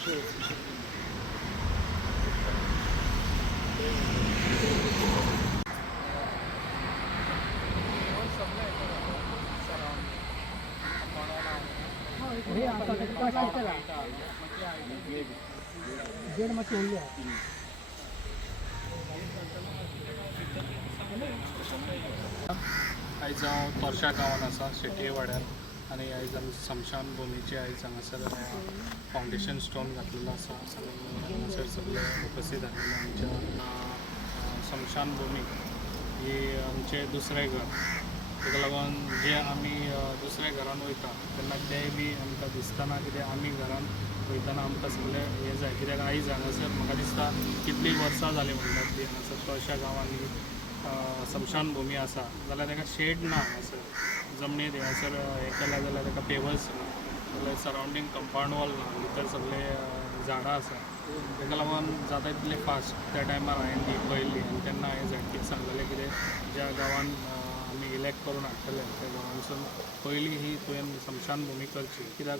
आयज हांव तोरशा गांवांत आसा शेटये वाड्यार आनी आयज आमी स्मशान भुमीचे आयज हांगासर फावंडेशन स्टोन घातलेलो आसा आनी हांगासर सगळे उपस्थित आसलेले आमच्या स्मशान भूमी ही आमचें दुसरें घर ताका लागून जे आमी दुसऱ्या घरान वयता तेन्ना ते बी आमकां दिसतना कितें आमी घरान वयतना आमकां सगळें हें जाय कित्याक आयज हांगासर म्हाका दिसता कितलीं वर्सां जालीं म्हणटात ती हांगासर तोरशा गांवांनी स्मशान भूमी आसा जाल्यार ताका शेड ना हांगासर जमनीर हांगासर हें केलें जाल्यार ताका पेवर्स ना जाल्यार सरावंडींग कंपाउंड वॉल ना भितर सगळे झाडां आसा ताका लागून जाता तितलें फास्ट त्या टायमार हांवें ती पळयल्ली आनी तेन्ना हांवें झडपीक सांगलेलें कितें ज्या गांवान आमी इलेक्ट करून हाडटले त्या गांवांसून पयलीं ही तुवें स्मशान भूमी करची कित्याक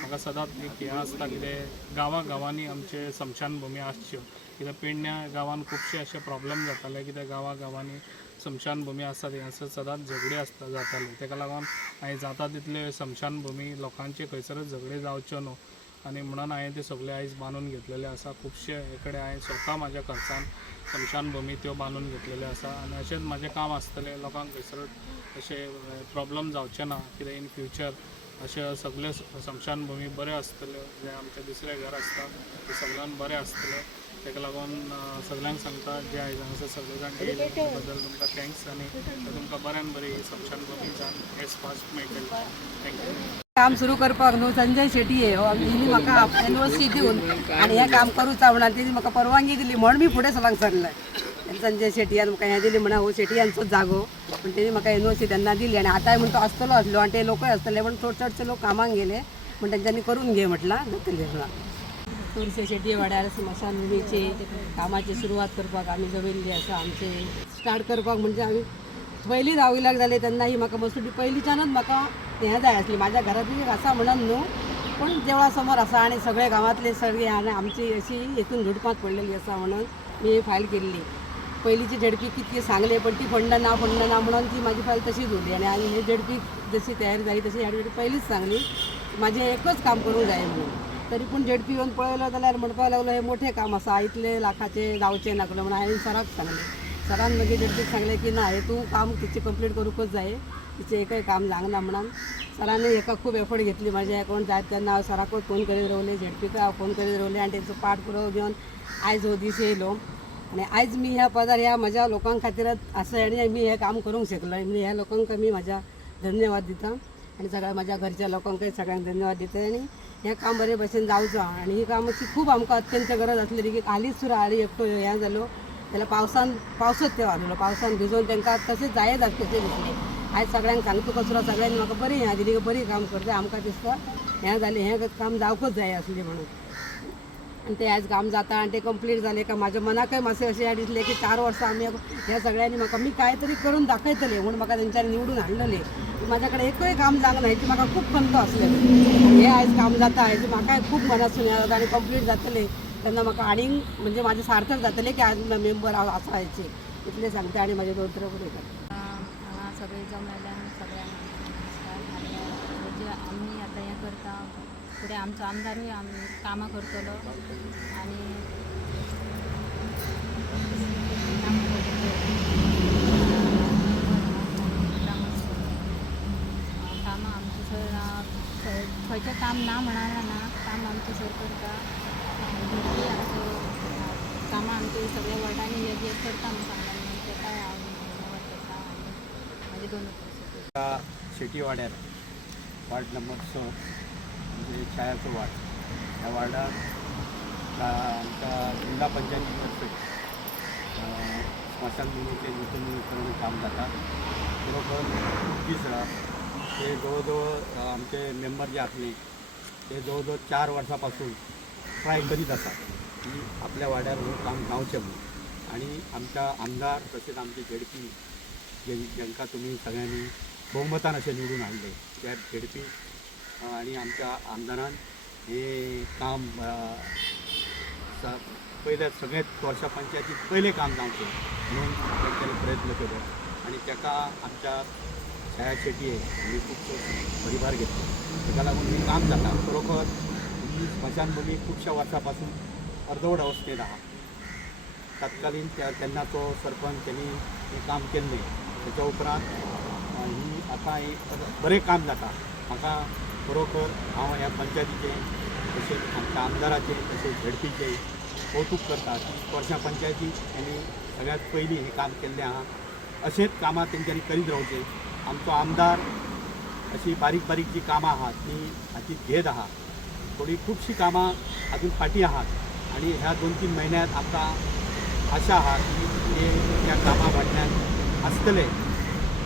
म्हाका सदांच एक हें आसता कितें गांवांनी आमचे स्मशान भूमी आसच्यो कित्याक पेडण्या गांवान खुबशे अशे प्रॉब्लम जाताले कित्याक गांवांनी स्मशान भूमी आसा हांगासर सदांच झगडे जाताले ताका लागून हांवें जाता तितले स्मशान भूमी लोकांचे खंयसरच झगडे जावच्यो न्हू आनी म्हणून हांवें ते सगळे आयज बांदून घेतलेले आसा खुबशे हे कडेन हांवें स्वता म्हाज्या खर्चान स्मशान भूमी त्यो बांदून घेतलेल्यो आसा आनी अशेंच म्हाजें काम आसतलें लोकांक खंयसरच अशे प्रॉब्लम जावचे ना कित्याक इन फ्युचर अशे सगळे स्मशान भूमी बऱ्यो आसतल्यो जे आमचें दुसरें घर आसता ते सगळ्यान बरें आसतलें ताका लागून सगळ्यांक सांगता जे आयज हांगासर सगळे जाण येयले त्या बद्दल तुमकां थँक्स आनी तुमकां बऱ्यान बरी स्मशान भूमी जावन एज फास्ट मेळटली थँक्यू. काम सुरू करपाक न्हू संजय शेटये हो हिणी म्हाका एनओसी दिवन आनी हें काम करूचा म्हणून तेणी म्हाका परवानगी दिली म्हण मी फुडें सरांक सरलें संजय शेटयान म्हाका हें दिली म्हणा हो शेटयांचोच जागो पण तेणी म्हाका एनओसी तेन्ना दिली आनी आतांय म्हणून तो आसतलो आसलो आनी ते लोकय आसतले पण चडशे लोक कामाक गेले म्हण तेंच्यांनी करून घे म्हटलां जातलें चडशे शेटये वाड्यार स्मशान भुमीचे कामाची सुरवात करपाक आमी जमिल्ली आसा आमचे स्टार्ट करपाक म्हणजे आमी पयलीं 10वीक जाले तेन्ना ही म्हाका मसूडी पयलींच्यानच म्हाका हें जाय आसली म्हाज्या घरांतली एक आसा म्हणून न्हू पण देवळा समोर आसा आनी सगळे गांवांतले सगळे आनी आमची अशी हितून झुडपांत पडलेली आसा म्हणून मी फायल केल्ली पयलींची झडपी कितकी सांगले पण ती फंड ना म्हणून ती म्हाजी फायल तशीच उरली आनी हे झडपी जशी तयारी जाली तशी ह्या पयलींच सांगली म्हाजें एकच काम करूंक जाय म्हणून तरी पूण झडपी येवन पळयलो जाल्यार म्हणपाक लागलो हे मोठें काम आसा इतले लाखाचे जावचें नाकलो म्हणून हांवें सराक सांगलें सरान मागीर झडपीक सांगलें की ना हे तूं काम तिचें कंप्लीट करूंकच जाय तिचें एकय काम जावंक ना म्हणून सरांनी हेका खूब एफर्ट घेतली म्हाजे अकाउंट जाय तेन्ना हांव सराकूच फोन करीत रावलें झडपीक हांव फोन करीत रावलें आनी तेचो पाठपुरावो घेवन आयज हो दीस येयलो आनी आयज मी ह्या पदार ह्या म्हज्या लोकां खातीरच आसा आनी मी हें काम करूंक शकलो आनी ह्या लोकांक मी म्हाज्या धन्यवाद दिता आनी सगळ्या म्हाज्या घरच्या लोकांकय सगळ्यांक धन्यवाद दिता आनी हें काम बरे भशेन जावचें आनी ही कामाची खूब आमकां अत्यंत गरज आसलेली की हालींच सुद्दां हालीं एकटो हें जालो जाल्यार पावसूच तें आसलो पावसान भिजोवन तांकां तशेंच जायच आसलें कशें दिसलें आयज सगळ्यांक सांगता कसलो सगळ्यांनी म्हाका बरी हें दिली बरी काम करता आमकां दिसता हें जालें हें काम जावकूच जाय आसलें म्हणून आनी तें आयज काम जाता आनी तें कंप्लीट जालें का म्हाज्या मनाकय मातशें अशें दिसलें की 4 वर्सां आमी ह्या सगळ्यांनी म्हाका मी काय तरी करून दाखयतलें म्हणून म्हाका तेंच्यांनी निवडून हाडलेलें म्हाज्या कडेन एकय काम जावंक ना हेची म्हाका खूब खंत आसलेली हें आयज काम जाता हेजी म्हाकाय खूब मनासून हें जाता आनी कंप्लीट जातलें तेन्ना म्हाका आनीक म्हणजे म्हाजें सार्थक जातलें की आज मेंबर हांव आसा हेचे इतलें सांगता आनी म्हाजें दोन उलयता हांगा सगळे जमयल्यान सगळ्यांक नमस्कार आनी जे आमी आतां हें करता फुडें आमचो आमदारूय आमी कामां करतलो आनी कामां आमचें सर खंयचें काम ना म्हणना ना काम आमचें सर करता आमचो कामां आमचे सगळ्या वॉर्डांनी हे करता म्हणून सांगता म्हणून तेका हांव धन्यवाद करता आनी म्हाजे दोन शेटी वाड्यार वार्ड नंबर 6 म्हणजे छायाचो वार्ड ह्या वार्डात आमच्या जिल्हा पंचायतीतर्फे स्मशानभूमीचे नूतनीकरण काम जाता बरोबर खूब दीस ते जवळजवळ आमचे मेंबर जे आसले ते जवळजवळ 4 वर्सां ट्राय करीत आसा की आपल्या वाड्यार हे काम जावचें म्हणून आणि आमच्या आमदार तसेच आमचे झेडपी ज्यांका तुम्ही सगळ्यांनी बहुमतान असे निवडून हाडले त्या झेडपी आणि आमच्या आमदारान हे काम पहिले सगळ्यात वर्षा पंचायतीत पहिले काम जावचें म्हणून तेंच्यांनी प्रयत्न केलो आणि ताका आमच्या छाया शेटी ही खूब भरीभार घेतली ताका लागून हे काम जाता खरोखर ही स्मशानभूमी खुबश्या वर्सां पासून अर्दवट अवस्थेत आहा तत्कालीन तेन्नाचो सरपंच त्यांनी हे काम केल्लें त्याच्या उपरांत ही आतां बरें काम जाता म्हाका खरोखर हांव ह्या पंचायतीचें तशेंच आमच्या आमदाराचें तशेंच झडपीचें कौतुक करता की वर्षा पंचायती यांनी सगळ्यात पयलीं हें काम केल्लें आहा अशेंच कामां तेंच्यांनी करीत रावचें आमचो आमदार अशी बारीक बारीक जी कामां आहात ती हातीत घेत आहा थोडी खुबशीं कामां अजून फाटीं आहात आणि ह्या 2-3 म्हयन्यांत आमकां आशा आहा की ते त्या कामां फाटल्यान आसतले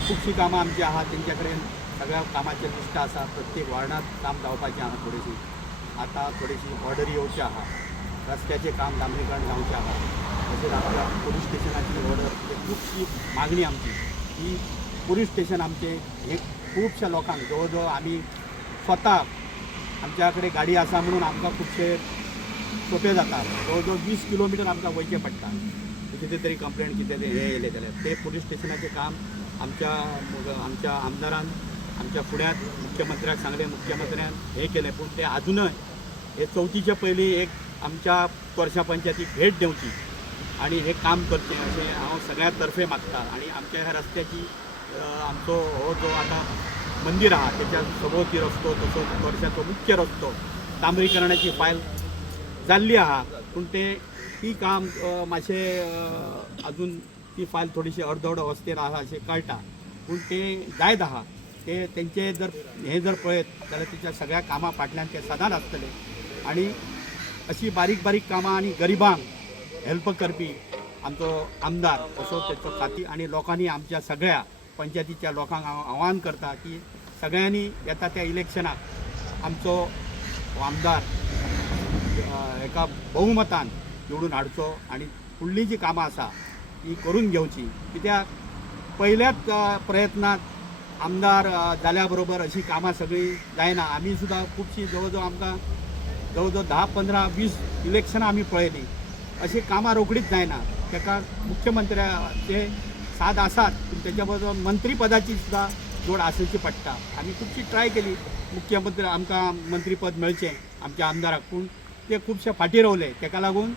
खुबशीं कामां आमची आहात तेंच्या कडेन सगळ्या कामाचें लिस्ट आसा प्रत्येक वार्डांत काम जावपाचें आहा थोडीशीं आतां थोडीशीं ऑर्डरी येवची आहा रस्त्याचें काम डांबरीकरण जावचें आहा तशेंच आमच्या पुलीस स्टेशनाची ऑर्डर खुबशी मागणी आमची ही पुलीस स्टेशन आमचें हे खुबश्या लोकांक जवळ जवळ आमी स्वता आमच्या कडेन गाडी आसा म्हणून आमकां खुबशे सोंपें जाता जवळ जवळ 20 किलोमिटर आमकां वयचें पडटा कितें तरी कंप्लेंट कितें हे येयलें जाल्यार ते पुलीस स्टेशनाचें काम आमच्या आमदारान आमच्या फुड्यांत मुख्यमंत्र्याक सांगलें मुख्यमंत्र्यान हे केलें पूण ते अजूनय हे चवथीचे पयलीं एक आमच्या वर्षा पंचायतीक भेट दिवची आणि हे काम करचें अशें हांव सगळ्या तर्फे मागता आणि आमच्या ह्या रस्त्याची आमचो हो जो आतां मंदीर आहा तेच्या सभोवती रस्तो तसोच वर्षाचो मुख्य रस्तो डांबरीकरणाची फायल जाल्ली आहा पूण ती काम मातशें अजून ती फायल थोडीशी अर्दवट अवस्थेन आहा अशें कळटा पूण ते जायत आहा ते तेंचे जर हे जर पळयत जाल्यार तेच्या सगळ्या कामां फाटल्यान ते सदांच आसतले आणि अशी बारीक बारीक कामां आणि गरिबांक हेल्प करपी आमचो आमदार असो तेचो खाती आणि लोकांनी आमच्या सगळ्या पंचायतीच्या लोकांक हांव आव्हान करता की सगळ्यांनी येता त्या इलेक्शनाक आमचो आमदार एका बहुमतान निवडून हाडचो आणि फुडलीं जी कामां आसा ती करून घेवची कित्याक पयल्याच प्रयत्नात आमदार जाल्या बरोबर अशी कामां सगळीं जायना आमी सुद्दां खुबशीं जवळ जवळ आमकां जवळ जवळ 10, 15, 20 इलेक्शनां आमी पळयलीं अशी कामां रोखडीच जायना ताका मुख्यमंत्र्याचे साथ आसात पूण तेच्या बरोबर मंत्री पदाची सुद्दां जोड आसची पडटा आमी खुबशी ट्राय केली मुख्यमंत्री आमकां मंत्रीपद मेळचें आमच्या आमदाराक पूण ते खुबशे फाटीं रावले ताका लागून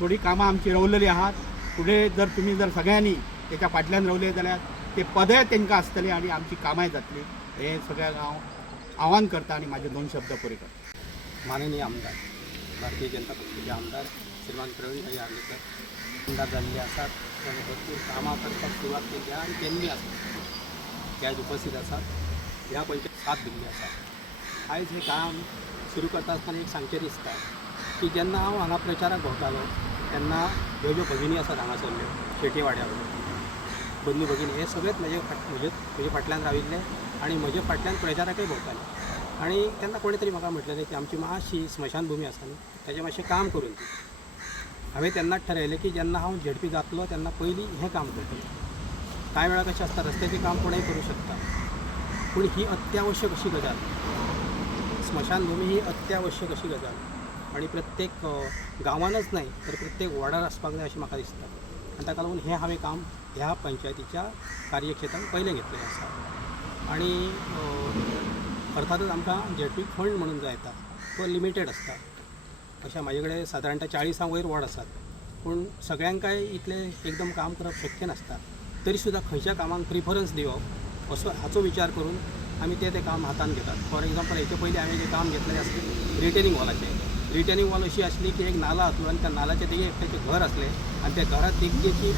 थोडी कामां आमची रावलेली आहात फुडें जर तुमी जर सगळ्यांनी तेच्या फाटल्यान रावले जाल्यार ते पदय तांकां आसतलें आनी आमची कामांय जातली हे सगळ्यांक हांव आव्हान करता आनी म्हाजे 2 शब्द पुरे करता माननीय आमदार भारतीय जनता पक्षाचे आमदार श्रीमान प्रवीण आर्लेकर आमदार जाल्ले आसात तांणी भरपूर कामां करपाक सुरवात केली आनी केल्ली आसा ते आयज उपस्थित आसात ह्या पंचायत साथ दिल्ली आसा आयज हें काम सुरू करता आसतना एक सांगचें दिसता की जेन्ना हांव हांगा प्रचाराक भोंवतालो तेन्ना ह्यो ज्यो भगिनी आसात हांगासरल्यो शेटयेवाड्या बंधू भगिनी हे सगळेच म्हजे फाटल्यान राविल्ले आनी म्हजे फाटल्यान प्रचाराकय भोंवताले आणि त्यांना कोणीतरी म्हाका म्हटलेलें की आमची मातशी स्मशानभूमी आसा न्ही ताचें मातशें काम करून दी हांवें तेन्नाच थारायलें की जेन्ना हांव झेडपी जातलो तेन्ना पयलीं हें काम करतलो कांय वेळा कशें आसता रस्त्याचें काम कोणूय करूं शकता पूण ही अत्यावश्यक अशी गजाल स्मशानभूमी ही अत्यावश्यक अशी गजाल आणि प्रत्येक गांवानच न्हय तर प्रत्येक वार्डार आसपाक जाय अशें म्हाका दिसता आनी ताका लागून हें हांवें काम ह्या पंचायतीच्या कार्यक्षेत्रांत पयलें घेतलेलें आसा आणि अर्थातच आमकां झेडपी फंड म्हणून जो येता तो लिमिटेड आसता अशें म्हाजे कडेन सादारणता 40 वयर वॉर्ड आसात पूण सगळ्यांकाय इतलें एकदम काम करप शक्य नासता तरी सुद्दां खंयच्या कामाक प्रिफरन्स दिवप असो हाचो विचार करून आमी ते काम हातान घेतात फॉर एक्झाम्पल हेचे पयलीं हांवें जें काम घेतलें आसलें रिटेनिंग वॉलाचें रिटेनिंग वॉल अशी आसली की एक नाला आसलो आनी त्या नाल्याचें तेगे एकट्याचें घर आसलें आनी त्या घरात तेची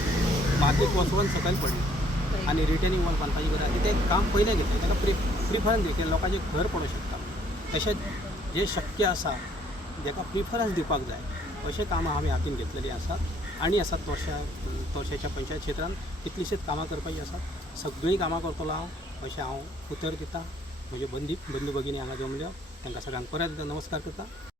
माती कोसळून सकयल पडली आनी रिटेनिंग वॉल बांदपाची गरज आसली तें काम पयलें घेतलें ताका प्रिफरन्स दिवचें लोकांचें घर पडूंक शकता तशेंच जें शक्य आसा जेका प्रिफरन्स दिवपाक जाय अशें कामां हांवें हातीन घेतलेलीं आसात आनी आसात तोरश्याच्या पंचायत क्षेत्रांत कितलींशींच कामां करपाची आसात सगळीं कामां करतलो हांव अशें हांव उतर दितां म्हज्यो बंधू भगिनी हांगा जमल्यो तांकां सगळ्यांक परत नमस्कार करता.